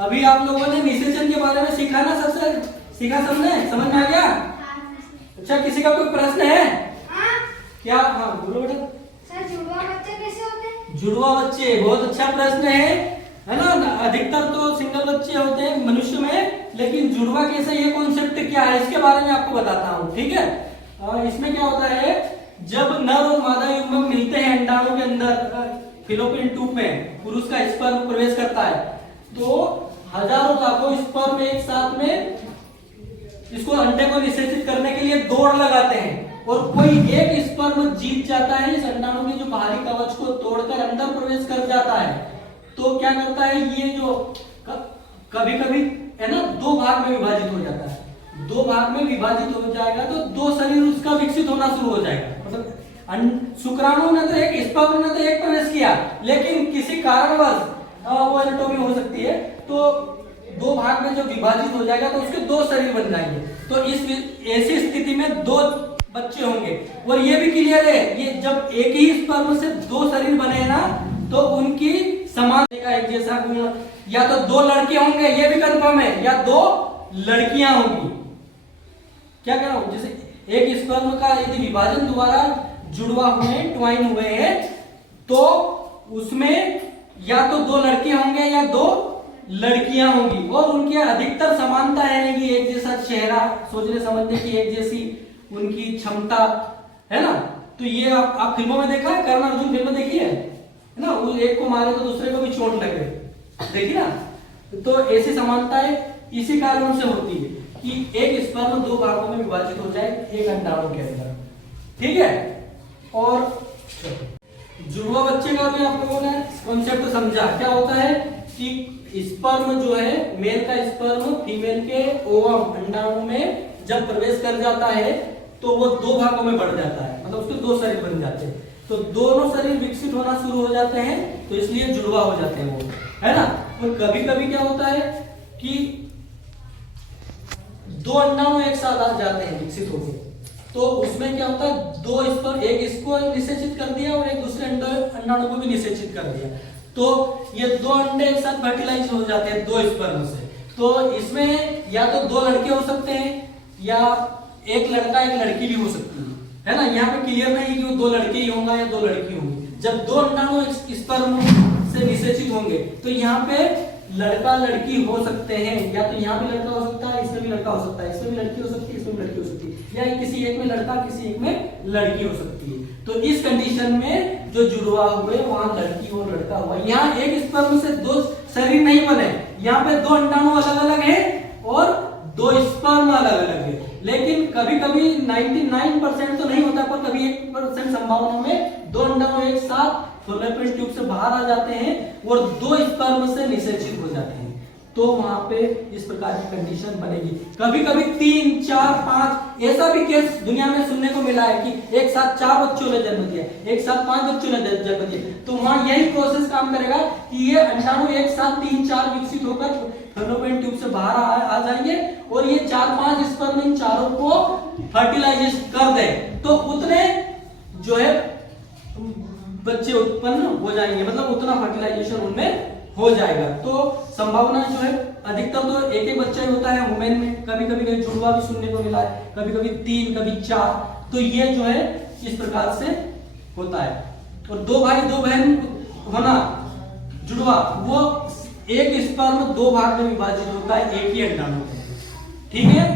अभी आप लोगों ने निषेचन के बारे में सीखा ना, सबसे सीखा सबने, समझ में आ गया? अच्छा, किसी का कोई प्रश्न है? क्या? हाँ बोलो बेटा। सर जुड़वा बच्चे कैसे होते हैं? जुड़वा बच्चे, बहुत अच्छा प्रश्न है ना। अधिकतर तो सिंगल बच्चे होते हैं मनुष्य में, लेकिन जुड़वा कैसे, ये कॉन्सेप्ट क्या है, इसके बारे में आपको बताता हूँ, ठीक है? इसमें क्या होता है, जब नर और मादा युग्मक मिलते हैं अंडाणु के अंदर, फिलोपियन ट्यूब में पुरुष का स्पर्म प्रवेश करता है, तो हजारों लाखों स्पर्म एक साथ में इसको अंडे को निषेचित करने के लिए दौड़ लगाते हैं, और कोई एक स्पर्म जीत जाता है इस अंडाणु के जो बाहरी कवच को तोड़कर अंदर प्रवेश कर जाता है। तो क्या करता है, ये जो कभी कभी है ना, दो भाग में विभाजित हो जाता है। दो भाग में विभाजित हो जाएगा तो दो शरीर उसका विकसित होना शुरू हो जाएगा। मतलब शुक्राणु ने तो एक, स्पर्म ने तो एक प्रवेश किया, लेकिन किसी कारणवश वो एनाटॉमी हो सकती है, तो दो भाग में जब विभाजित हो जाएगा तो उसके दो शरीर बन जाएंगे। तो इस ऐसी स्थिति में दो बच्चे होंगे। और ये भी क्लियर है, ये जब एक ही स्पर्म से दो शरीर बने ना, तो उनकी समान का एक जैसा गुण, या तो दो लड़के होंगे, ये भी कंफर्म है, या दो लड़कियां होंगी। क्या कह रहा हूं, जैसे एक स्पर्म का यदि विभाजन द्वारा जुड़वा हुए, ट्वाइन हुए हैं, तो उसमें या तो दो लड़के होंगे या दो लड़कियां होंगी, और उनकी अधिकतर समानता रहेगी, एक जैसा चेहरा, सोचने समझने की एक जैसी उनकी क्षमता, है ना। तो ये आप फिल्मों में देखा है, कर्ण अर्जुन फिल्म देखी है ना, वो एक को मारे तो दूसरे को भी चोट लगे, देखी ना। तो ऐसी समानताएं इसी कारण से होती है कि एक स्पर्म दो भागों में विभाजित हो जाए एक अंडाणु के अंदर, ठीक है। और जुड़वा बच्चे का भी आप लोगों ने कॉन्सेप्ट समझा। क्या होता है कि स्पर्म जो है, मेल का स्पर्म फीमेल के ओवम अंडाणु में जब प्रवेश कर जाता है तो वो दो भागों में बढ़ जाता है, मतलब उसके दो शरीर बन जाते हैं, तो दोनों शरीर विकसित होना शुरू हो जाते हैं, तो इसलिए जुड़वा हो जाते हैं वो, है ना। और कभी कभी क्या होता है कि दो अंडाणु एक साथ आ जाते हैं विकसित होकर, तो उसमें क्या होता है, दो स्पर्म, एक इसको निषेचित कर दिया और एक दूसरे अंडाणु को भी निषेचित कर दिया, तो ये दो अंडे एक साथ फर्टिलाइज हो जाते हैं दो स्पर्म से। तो इसमें या तो दो लड़के हो सकते हैं, या एक लड़का एक लड़की भी हो सकती है ना। यहाँ पे क्लियर नहीं कि वो दो लड़के ही होंगे या दो लड़की होंगी। जब दो अंडाणु स्पर्म से निषेचित होंगे तो यहाँ पे लड़का लड़की हो सकते हैं, या तो यहाँ भी लड़का हो सकता है, इसमें भी लड़का हो सकता है, इसमें भी लड़की हो सकती है, इसमें भी लड़की हो सकती है, या किसी एक में लड़का किसी एक में लड़की हो सकती है। तो इस कंडीशन में जो जुड़वा हुए वहां लड़की और लड़का हुआ। यहाँ एक स्पर्म से दो शरीर नहीं बने, यहाँ पे दो अंडाणु अलग अलग है और दो स्पर्म अलग अलग है। लेकिन कभी कभी 99% तो नहीं होता, पर कभी 1% संभावना में दो अंडाणु एक साथ फैलोपियन ट्यूब से बाहर आ जाते हैं और दो स्पर्म से निषेचित हो जाते हैं, तो वहां पे इस प्रकार की कंडीशन बनेगी। कभी कभी 3, 4, 5 ऐसा भी केस दुनिया में सुनने को मिला है कि एक साथ 4 बच्चों ने जन्म दिया, एक साथ 5 बच्चों ने जन्म दिया। तो वहां यही प्रोसेस काम करेगा कि ये अंडाणु एक साथ 3, 4 विकसित होकर फैलोपियन ट्यूब से बाहर आ जाएंगे, और ये 4, 5 स्पर्म इन चारों को फर्टिलाइज कर दे, तो उतने जो है बच्चे उत्पन्न हो जाएंगे, मतलब उतना फर्टिलाइजेशन उनमें हो जाएगा। तो संभावना जो है अधिकतर तो एक एक बच्चा ही होता है वुमेन में, कभी कभी जुड़वा भी सुनने को मिला है, कभी कभी 3, कभी 4। तो ये जो है इस प्रकार से होता है। और 2 भाई 2 बहन होना जुड़वा, वो एक स्पर्म 2 भाग में विभाजित होता है एक ही अंडाणु में, ठीक है।